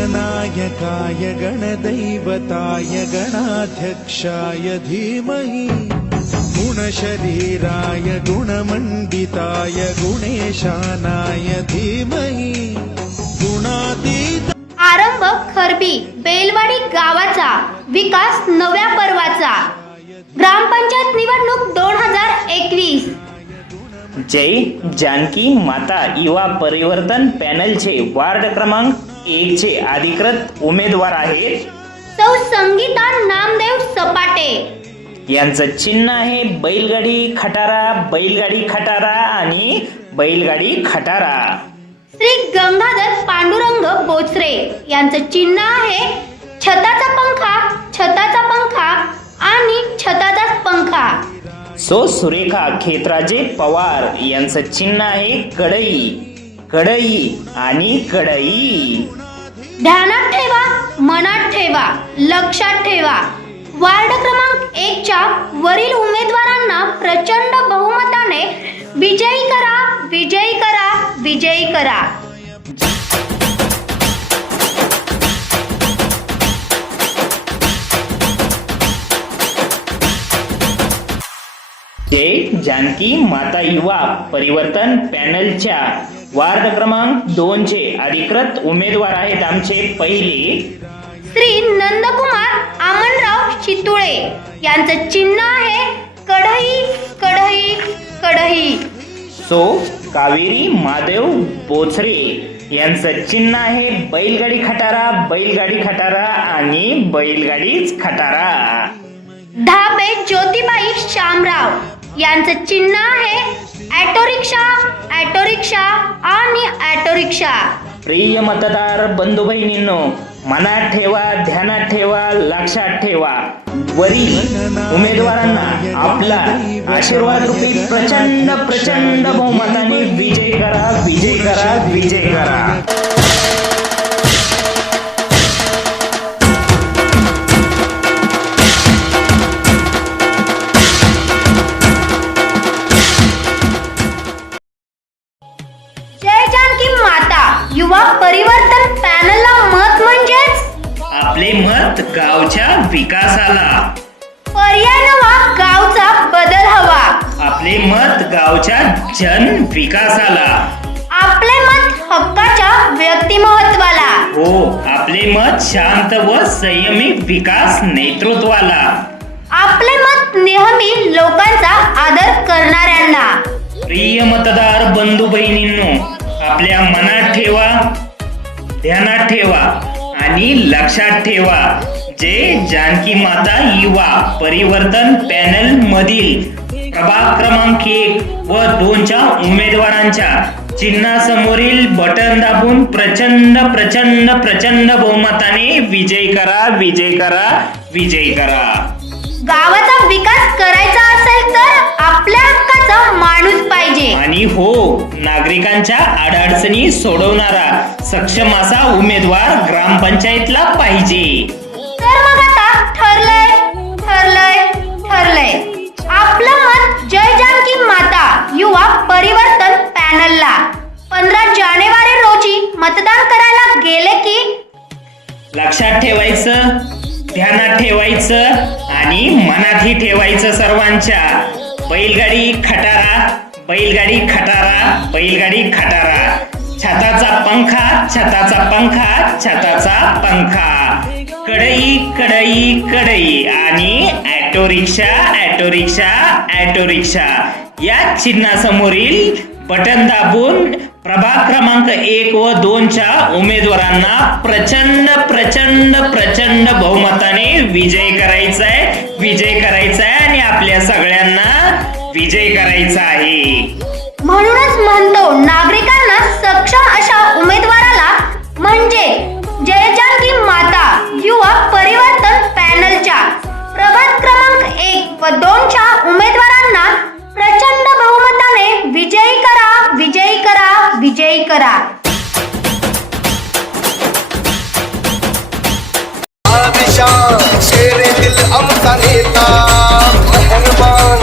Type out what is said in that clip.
गणनायकाय गणदैवताय गणाध्यक्षाय धीमहि गुणशरीराय गुणमण्डिताय गुणेशानाय धीमहि गुणातीत आरंभ खरबी बेलवाडी गावाचा विकास नव्या पर्वाचा. ग्रामपंचायत निवडणूक दोन हजार एकवीस. जय जानकी माता युवा परिवर्तन पॅनलचे वार्ड क्रमांक एक चे अधिकृत उमेदवार आहेत सौ संगीता नामदेव सपाटे. यांचं चिन्ह आहे बैलगाडी खटारा बैलगाडी खटारा आणि बैलगाडी खटारा. श्री गंगाधर पांडुरंग बोचरे यांचं चिन्ह आहे छताचा पंखा छताचा पंखा आणि छताचाच पंखा. सो सुरेखा खेत्राजे पवार यांचं चिन्ह आहे कडई कडई आणि कडई ध्यानात ठेवा मनात ठेवा लक्षात ठेवा. वार्ड क्रमांक एकच्या वरील उमेदवारांना प्रचंड बहुमताने विजयी करा विजयी करा विजयी करा. जय जानकी माता युवा परिवर्तन पॅनलच्या वार्ड क्रमांक दोन चे अधिकृत उमेदवार आहेत आमचे पहिले. श्री नंदकुमार आमनराव चितुळे. यांचं चिन्ह आहे कढई कढई कढई सो कावेरी महादेव बोचरे. यांचं चिन्ह आहे बैलगाडी खटारा बैलगाडी खटारा आणि बैलगाडीच खटारा. धाबे ज्योतिबाई शामराव. यांचं चिन्ह आहे ॲटो रिक्षा ॲटो रिक्षा आणि ॲटो रिक्षा प्रिय मतदार बंधू बहिणींनो मनात ठेवा ध्यानात ठेवा लक्षात ठेवा. वरील उमेदवारांना आपला आशीर्वाद रूपी प्रचंड प्रचंड बहुमताने विजय करा विजय करा विजय करा. युवा परिवर्तन पॅनलला मत म्हणजेच? आपले मत गावच्या विकासाला. पर्याय नवा गावचा बदल हवा. आपले मत गावच्या जन विकासाला. आपले मत हक्काच्या व्यक्तिमहत्वाला. हो आपले मत शांत व संयमी विकास नेतृत्वाला. आपले मत नेहमी लोकांचा आदर करणाऱ्यांना. प्रिय मतदार बंधू बहिणींनो आपल्या मनात ठेवा ध्यानात ठेवा आणि लक्षात ठेवा. जे जानकी माता युवा परिवर्तन पॅनल मधील प्रभाग क्रमांक एक व दोनच्या उमेदवारांच्या चिन्हासमोरील बटन दाबून प्रचंड प्रचंड प्रचंड बहुमताने विजय करा विजय करा विजय करा. गावाचा विकास करायचा असेल आपल्या हक्काचा माणूस पाहिजे. आणि हो नागरिकांच्या अडचणी सोडवणारा सक्षम असा उमेदवार ग्रामपंचायतला पाहिजे. तर मग आता ठरलंय ठरलंय ठरलंय. आपलं मत जय जानकी माता युवा परिवर्तन पॅनलला. पंधरा जानेवारी रोजी मतदान करायला गेले की? लक्षात ठेवायचं ध्यानात ठेवायचं आणि मनातही ठेवायचं सर्वांच्या. बैलगाडी खटारा बैलगाडी खटारा बैलगाडी खटारा. छताचा पंखा छताचा पंखा छताचा पंखा. कडई कडई कडई आणि auto rickshaw auto rickshaw auto rickshaw या चिन्हासमोरील बटन दाबून प्रभाग क्रमांक एक व दोनच्या उमेदवारांना प्रचंड प्रचंड प्रचंड बहुमताने विजय करायचा आहे विजय करायचा आहे आणि आपल्या सगळ्यांना विजय करायचा आहे. म्हणूनच म्हणतो नागरिकांना सक्षम अशा उमेदवाराला म्हणजे जय माता युवा परिवर्तन करा. आदिशान शेरे दिल आमचा नेता मेहरबान